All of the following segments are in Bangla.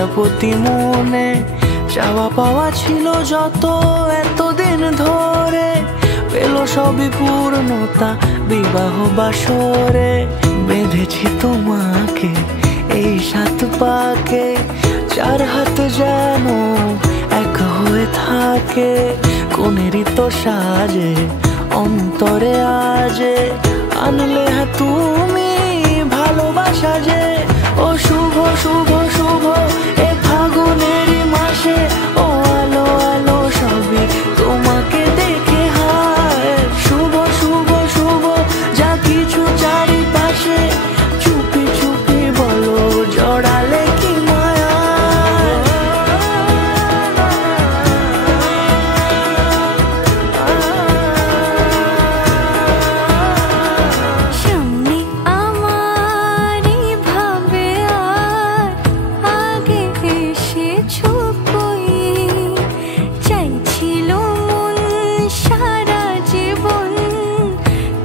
প্রজাপতি মনে চাওয়া পাওয়া ছিল যত এতদিন ধরে, পেল সবই পূর্ণতা বিবাহ বাসরে। বেঁধেছি তোমাকে এই 7 পাকে, 4 হাত যেন এক হয়ে থাকে। কোনেরই তো সাজে অন্তরে আজে, আনলে তুমি ভালোবাসা যে। ও শুভ শুভ শুভ এ ফাগুনেরই মাসে, ও আলো আলো সবই তোমাকে দেখে হায়। শুভ শুভ শুভ যা কিছু চারিপাশে, চুপি চুপি বলো জড়ালে কি মায়া। সামনে আমার ভাবে আর আগে এসেছো কই, চাইছিল মন সারা জীবন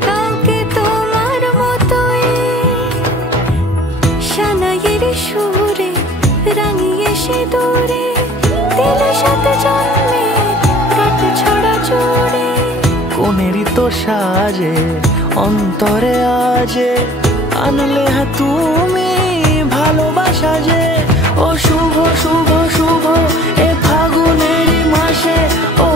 কাউকে তোমার মতোই। সানাইয়ের সুরে রাঙিয়ে সে দূরে, দিলে 7 জন্মে রাত ছড়া জোরে। কোনেরই তো সাজে অন্তরে আজে, আনলে তুমি ভালোবাসা যে। ও শুভ শুভ শুভ এ ফাগুনেরই মাসে, ও